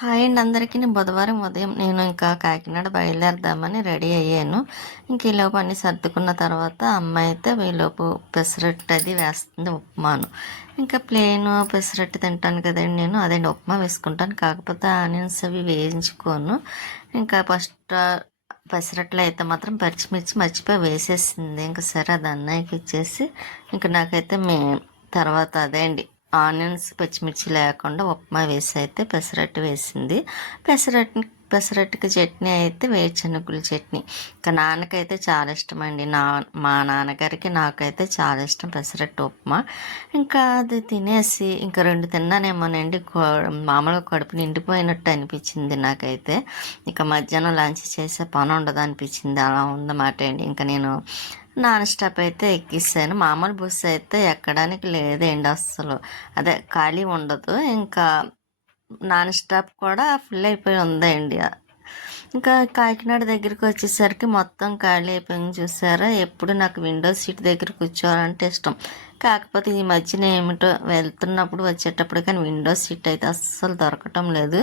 Hi అండి అందరికీ. నేను బుధవారం ఉదయం నేను ఇంకా కాకినాడ బయలుదేరదామని రెడీ అయ్యాను. ఇంక ఈలోపు అన్నీ సర్దుకున్న తర్వాత అమ్మ అయితే ఈలోపు పెసరట్టు అది వేస్తుంది, ఉప్మాను. ఇంకా ప్లేన్ పెసరట్టు తింటాను కదండి నేను, అదండి ఉప్మా వేసుకుంటాను. కాకపోతే ఆనియన్స్ అవి వేయించుకోను. ఇంకా ఫస్ట్ పెసరట్లో అయితే మాత్రం పచ్చిమిర్చి మర్చిపోయి వేసేసింది. ఇంకా సరే అది అన్నయ్యకి ఇచ్చేసి ఇంకా నాకైతే తర్వాత అదే అండి ఆనియన్స్ పచ్చిమిర్చి లేకుండా ఉప్మా వేసి అయితే పెసరట్టు వేసింది. పెసరట్టుకి చట్నీ అయితే వేరుశనగల చట్నీ. ఇంకా నాన్నకైతే చాలా ఇష్టం అండి. మా నాన్నగారికి నాకైతే చాలా ఇష్టం పెసరట్టు ఉప్మా. ఇంకా అది తినేసి ఇంకా 2 తిన్నానేమోనండి. మామూలుగా కడుపు నిండిపోయినట్టు అనిపించింది నాకైతే. ఇక మధ్యాహ్నం లంచ్ చేసే పని ఉండదు అనిపించింది. అలా ఉందన్నమాట అండి. ఇంకా నేను నాన్ స్టాప్ అయితే ఎక్కిస్తాను. మామూలు బస్సు అయితే ఎక్కడానికి లేదండి అస్సలు. అదే ఖాళీ ఉండదు. ఇంకా నాన్ స్టాప్ కూడా ఫుల్ అయిపోయి ఉందండి. ఇంకా కాకినాడ దగ్గరికి వచ్చేసరికి మొత్తం ఖాళీ అయిపోయింది. చూసారా, ఎప్పుడు నాకు విండో సీట్ దగ్గర కూర్చోవాలంటే ఇష్టం. కాకపోతే ఈ మధ్యన ఏమిటో వెళ్తున్నప్పుడు వచ్చేటప్పుడు కానీ విండో సీట్ అయితే అస్సలు దొరకటం లేదు.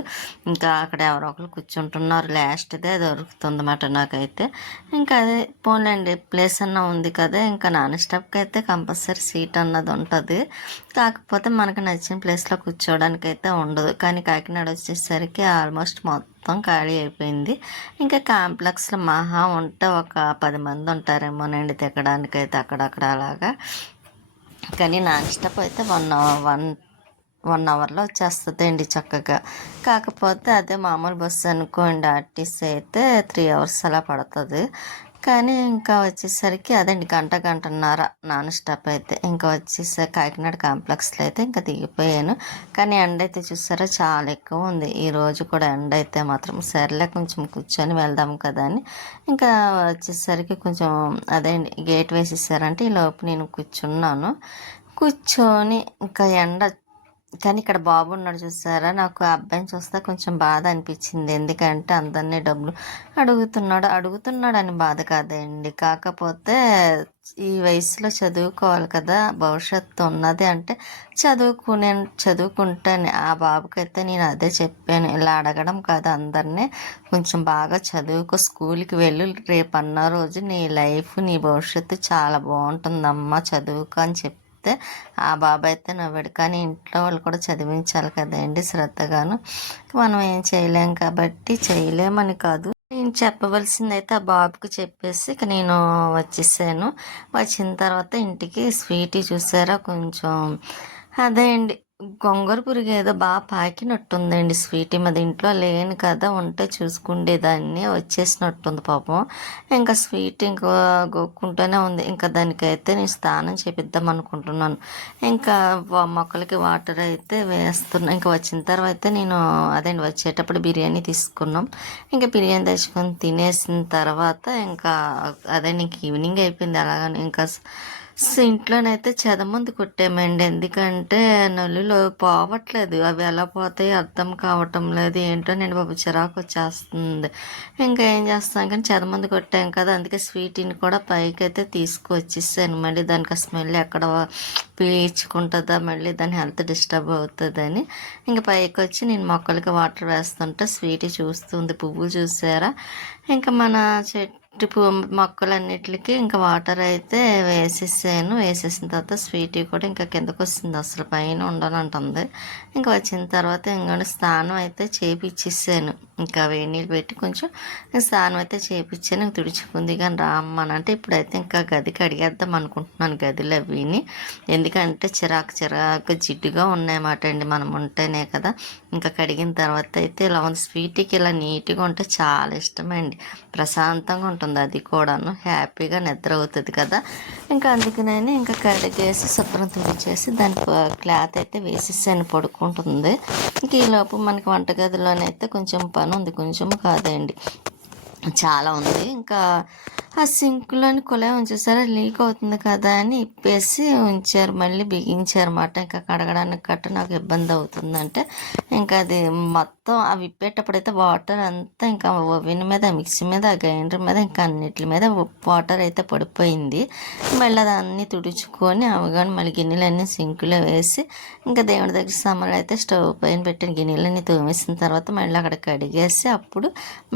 ఇంకా అక్కడ ఎవరో ఒకరు కూర్చుంటున్నారు, లాస్ట్దే దొరుకుతుంది అన్నమాట నాకైతే. ఇంకా అదే పోన్లేండి, ప్లేస్ అన్న ఉంది కదా. ఇంకా నాన్ స్టాప్కి అయితే కంపల్సరీ సీట్ అన్నది ఉంటుంది. కాకపోతే మనకు నచ్చిన ప్లేస్లో కూర్చోవడానికి అయితే ఉండదు. కానీ కాకినాడ వచ్చేసరికి ఆల్మోస్ట్ మొత్తం ఖాళీ అయిపోయింది. ఇంకా కాంప్లెక్స్లో మహా ఉంటే ఒక 10 మంది ఉంటారేమోనండి దిగడానికైతే అక్కడక్కడ అలాగా. కానీ నాన్ స్టాప్ అయితే 1 అవర్లో వచ్చేస్తుందండి చక్కగా. కాకపోతే అదే మామూలు బస్సు అనుకోండి, ఆర్టీసీ అయితే 3 అవర్స్ అలా పడుతుంది. కానీ ఇంకా వచ్చేసరికి అదండి గంటన్నర నాన్ స్టాప్ అయితే. ఇంకా వచ్చేసరికి కాకినాడ కాంప్లెక్స్లో అయితే ఇంకా దిగిపోయాను. కానీ ఎండ అయితే చూసారా చాలా ఎక్కువ ఉంది. ఈరోజు కూడా ఎండ అయితే మాత్రం సర్లే కొంచెం కూర్చొని వెళ్దాం కదా అని ఇంకా వచ్చేసరికి కొంచెం అదేండి గేట్ వేసేసారంటే ఈ లోపు నేను కూర్చొని ఇంకా ఎండ. కానీ ఇక్కడ బాబు ఉన్నాడు చూసారా, నాకు ఆ అబ్బాయిని చూస్తే కొంచెం బాధ అనిపించింది. ఎందుకంటే అందరినీ డబ్బులు అడుగుతున్నాడు అని బాధ కాదండి. కాకపోతే ఈ వయసులో చదువుకోవాలి కదా, భవిష్యత్తు ఉన్నది అంటే చదువుకుంటాను. ఆ బాబుకైతే నేను అదే చెప్పాను, ఇలా అడగడం కాదు అందరినీ, కొంచెం బాగా చదువుకో, స్కూల్కి వెళ్ళు, రేపన్న రోజు నీ లైఫ్ నీ భవిష్యత్తు చాలా బాగుంటుందమ్మా, చదువుకో అని చెప్పి ఆ బాబాయ్ అయితే నవ్వాడు. కానీ ఇంట్లో వాళ్ళు కూడా చదివించాలి కదండి శ్రద్ధగాను. మనం ఏం చేయలేం కాబట్టి, చేయలేమని కాదు, నేను చెప్పవలసింది అయితే ఆ బాబుకి చెప్పేసి ఇక నేను వచ్చేసాను. వచ్చిన తర్వాత ఇంటికి స్వీటీ చూసారా కొంచెం అదే అండి గొంగూర పురుగు ఏదో బాగా పాకినట్టుందండి స్వీటీ. మాది ఇంట్లో లేను కదా, ఉంటే చూసుకుండేదాన్ని, వచ్చేసినట్టుంది పాపం. ఇంకా స్వీట్ ఇంకా గోక్కుంటూనే ఉంది. ఇంకా దానికైతే నేను స్నానం చేపిద్దాం అనుకుంటున్నాను. ఇంకా మొక్కలకి వాటర్ అయితే వేస్తున్నా. ఇంకా వచ్చిన తర్వాత నేను అదేండి వచ్చేటప్పుడు బిర్యానీ తీసుకున్నాం. ఇంకా బిర్యానీ తెచ్చుకొని తినేసిన తర్వాత ఇంకా అదే నీకు ఈవినింగ్ అయిపోయింది. అలాగని ఇంకా ఇంట్లోనైతే చెదమంది కొట్టామండి. ఎందుకంటే నల్లులు పోవట్లేదు, అవి ఎలా పోతాయి అర్థం కావటం లేదు. ఏంటో నేను బాబు చిరాకు వచ్చేస్తుంది. ఇంకా ఏం చేస్తాం కానీ చెదమంది కొట్టాం కదా, అందుకే స్వీట్ని కూడా పైకి అయితే తీసుకువచ్చేసాను. మళ్ళీ దానికి ఆ స్మెల్ ఎక్కడ పీల్చుకుంటుందా, మళ్ళీ దాని హెల్త్ డిస్టర్బ్ అవుతుందని ఇంకా పైకి వచ్చి నేను మొక్కలకి వాటర్ వేస్తుంటే స్వీట్ చూస్తుంది. పువ్వులు చూసారా, ఇంకా మన మొక్కలన్నిటికీ ఇంకా వాటర్ అయితే వేసేసిన తర్వాత స్వీటీ కూడా ఇంకా కిందకు వస్తుంది, అసలు పైన ఉండాలంటుంది. ఇంకా వచ్చిన తర్వాత ఇంకా స్నానం అయితే చేపిచ్చేసాను. ఇంకా వేడి నీళ్ళు పెట్టి కొంచెం స్నానం అయితే చేపించాను. ఇంక తుడుచుకుంది కానీ రామ్మనంటే ఇప్పుడైతే ఇంకా గదికి అడిగేద్దాం అనుకుంటున్నాను, గదిలో అవిని. ఎందుకంటే చిరాకు జిడ్డుగా ఉన్నాయన్నమాట అండి, మనం ఉంటేనే కదా. ఇంకా కడిగిన తర్వాత అయితే ఇలా ఉంది. స్వీటీకి ఇలా నీట్గా ఉంటే చాలా ఇష్టమండి, ప్రశాంతంగా ఉంటుంది, అది కూడాను హ్యాపీగా నిద్ర అవుతుంది కదా. ఇంకా అందుకనే ఇంకా కడిగేసి శుభ్రం తుడిచేసి దాని క్లాత్ అయితే వేసేసాను, పడుకుంటుంది. ఇంక ఈలోపు మనకి వంటగదిలోనైతే కొంచెం పని ఉంది, కొంచెం కాదండి చాలా ఉంది. ఇంకా ఆ సింక్‌లోని కుళాయి చూసారా లీక్ అవుతుంది కదా అని ఇప్పేసి ఉంచారు. మళ్ళీ బిగించారన్నమాట. ఇంకా కడగడానికి నాకు ఇబ్బంది అవుతుందంటే, ఇంకా అది మొత్తం విప్పేటప్పుడైతే వాటర్ అంతా ఇంకా ఓవెన్ మీద, మిక్సీ మీద, గ్రైండర్ మీద ఇంకా అన్నిటి మీద వాటర్ అయితే పడిపోయింది. మళ్ళీ అదన్నీ తుడుచుకొని అవగానే మళ్ళీ గిన్నెలన్నీ సింక్‌లో వేసి, ఇంకా దేవుడి దగ్గర సామాన్లు అయితే స్టవ్ పైన పెట్టిన గిన్నెలన్నీ తోమేసిన తర్వాత మళ్ళీ అక్కడ కడిగేసి, అప్పుడు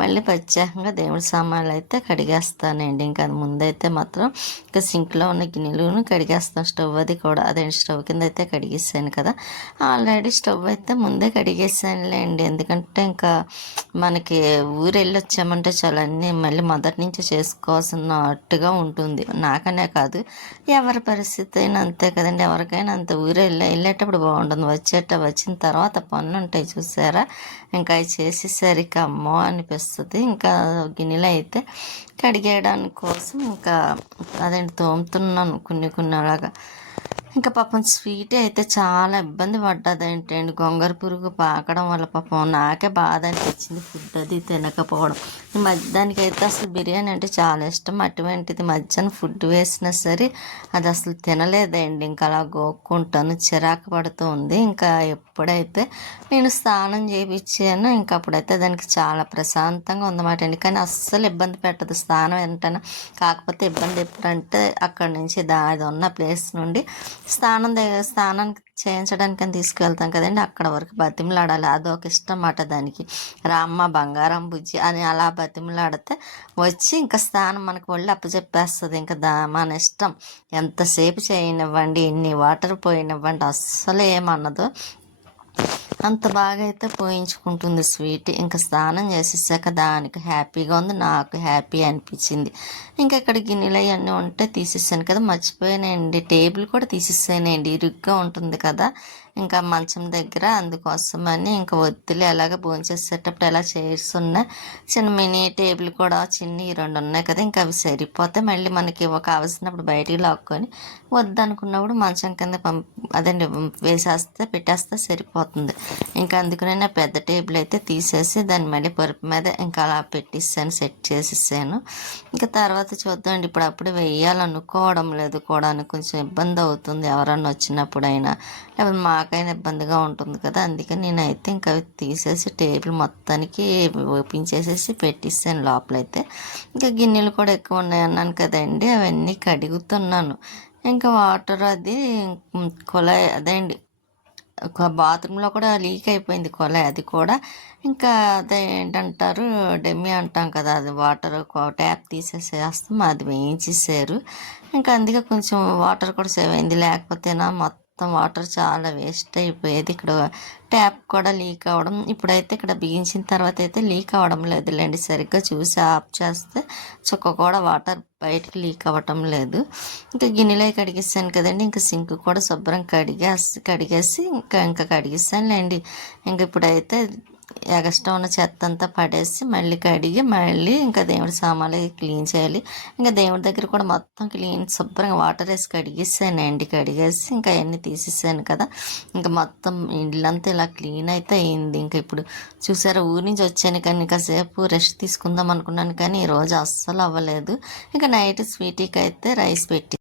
మళ్ళీ ప్రత్యేకంగా దేవుడి సామాన్లు అయితే కడిగేస్తానండి. ఇంకా అది ముందైతే మాత్రం ఇంకా సింక్లో ఉన్న గిన్నెలను కడిగేస్తాను. స్టవ్ అది కూడా అదే స్టవ్ కింద అయితే కడిగేసాను కదా. ఆల్రెడీ స్టవ్ అయితే ముందే కడిగేసానులేండి. ఎందుకంటే ఇంకా మనకి ఊరు వెళ్ళి వచ్చామంటే చాలా అన్నీ మళ్ళీ మొదటి నుంచి చేసుకోవాల్సినట్టుగా ఉంటుంది. నాకనే కాదు, ఎవరి పరిస్థితి అయినా అంతే కదండి. ఎవరికైనా అంత ఊరు వెళ్ళేటప్పుడు బాగుంటుంది. వచ్చిన తర్వాత పనులు ఉంటాయి చూసారా, ఇంకా అవి చేసేసరికి అమ్మో అనిపిస్తుంది. ఇంకా గిన్నెలు అయితే కడిగేయడానికి కోసం ఇంకా అదేంటి తోముతున్నాను కొన్ని అలాగా. ఇంకా పాపం స్వీట్ అయితే చాలా ఇబ్బంది పడ్డదేంటండి. గొంగర పురుగు పాకడం వల్ల పాపం నాకే బాధ అనిపించింది ఫుడ్ అది తినకపోవడం. ఈ మధ్యాహ్నానికి అయితే అసలు బిర్యానీ అంటే చాలా ఇష్టం. అటువంటిది మధ్యాహ్నం ఫుడ్ వేసినా సరే అది అసలు తినలేదండి. ఇంకా అలా గోక్కుంటాను, చిరాకు పడుతూ ఉంది. ఇంకా ఎప్పుడైతే నేను స్నానం చేయించాను ఇంకా అప్పుడైతే దానికి చాలా ప్రశాంతంగా ఉందన్నమాట అండి. కానీ అస్సలు ఇబ్బంది పెట్టదు స్నానం ఎంతైనా. కాకపోతే ఇబ్బంది ఎప్పుడంటే అక్కడి నుంచి అది ఉన్న ప్లేస్ నుండి స్నానానికి చేయించడానికి అని తీసుకువెళ్తాం కదండి, అక్కడ వరకు బతిమలాడాలి. అదొక ఇష్టం అన్నమాట దానికి. రామ్మ బంగారం బుజ్జి అని అలా బతిమలాడితే వచ్చి ఇంకా స్నానం మనకు ఒళ్ళు అప్పచెప్పేస్తుంది. ఇంకా మన ఇష్టం ఎంతసేపు చేయనివ్వండి, ఇన్ని వాటర్ పోయినివ్వండి, అస్సలు ఏమన్నదు. అంత బాగా అయితే పోయించుకుంటుంది స్వీట్. ఇంకా స్నానం చేసేసాక దానికి హ్యాపీగా ఉంది, నాకు హ్యాపీ అనిపించింది. ఇంకా ఇక్కడ గిన్నెలు అవన్నీ ఉంటే తీసేసాను కదా, మర్చిపోయానండి. టేబుల్ కూడా తీసేసానండి, ఇరుగ్గా ఉంటుంది కదా ఇంకా మంచం దగ్గర. అందుకోసమని ఇంకా వద్దులే, ఎలాగ భోంచేసేటప్పుడు ఎలా చైర్స్ ఉన్నాయి, చిన్న మినీ టేబుల్ కూడా చిన్ని 2 ఉన్నాయి కదా, ఇంకా అవి సరిపోతే మళ్ళీ మనకి కావాల్సినప్పుడు బయటికి లాక్కొని వద్దనుకున్నప్పుడు మంచం కింద అదండి వేసేస్తే పెట్టేస్తే సరిపోతుంది. ఇంకా అందుకనే నా పెద్ద టేబుల్ అయితే తీసేసి దాన్ని మళ్ళీ పరుపు మీద ఇంకా అలా పెట్టేసాను, సెట్ చేసేసాను. ఇంకా తర్వాత చూద్దామండి. ఇప్పుడు అప్పుడు వేయాలనుకోవడం లేదు కూడా, కొంచెం ఇబ్బంది అవుతుంది ఎవరన్నా వచ్చినప్పుడైనా, లేకపోతే మాకైనా ఇబ్బందిగా ఉంటుంది కదా. అందుకని నేనైతే ఇంకా తీసేసి టేబుల్ మొత్తానికి ఓపెన్ చేసేసి పెట్టేసాను లోపలైతే. ఇంకా గిన్నెలు కూడా ఎక్కువ ఉన్నాయి అన్నాను కదండి, అవన్నీ కడుగుతున్నాను. ఇంకా వాటర్ అది కుళాయి అదే అండి, ఒక బాత్రూంలో కూడా లీక్ అయిపోయింది కుళాయి. అది కూడా ఇంకా అదే ఏంటంటారు డెమ్మి అంటాం కదా, అది వాటర్ ట్యాప్ తీసేసేస్తాం, అది వేయించేసారు. ఇంకా అందుకే కొంచెం వాటర్ కూడా సేవ్ అయింది. లేకపోతేనా మొత్తం వాటర్ చాలా వేస్ట్ అయిపోయేది. ఇక్కడ ట్యాప్ కూడా లీక్ అవ్వడం, ఇప్పుడైతే ఇక్కడ బిగించిన తర్వాత అయితే లీక్ అవ్వడం లేదులేండి. సరిగ్గా చూసి ఆఫ్ చేస్తే చుక్క కూడా వాటర్ బయటికి లీక్ అవ్వటం లేదు. ఇంకా గిన్నెలో కడిగేసాను కదండి, ఇంకా సింక్ కూడా శుభ్రం కడిగేసి ఇంకా కడిగేసానులేండి. ఇంకా ఇప్పుడైతే ఎగస్ట్రా ఉన్న చెత్త అంతా పడేసి మళ్ళీ కడిగి మళ్ళీ ఇంకా దేవుడి సామాన్లు క్లీన్ చేయాలి. ఇంకా దేవుడి దగ్గర కూడా మొత్తం క్లీన్ శుభ్రంగా వాటర్ వేసి కడిగేసానండి. కడిగేసి ఇంకా అవన్నీ తీసేసాను కదా, ఇంకా మొత్తం ఇల్లంతా ఇలా క్లీన్ అయితే అయింది. ఇంకా ఇప్పుడు చూసారా, ఊరి నుంచి వచ్చాను కానీ కాసేపు రెస్ట్ తీసుకుందాం అనుకున్నాను కానీ ఈరోజు అస్సలు అవ్వలేదు. ఇంకా నైట్ స్వీటీకి అయితే రైస్ పెట్టి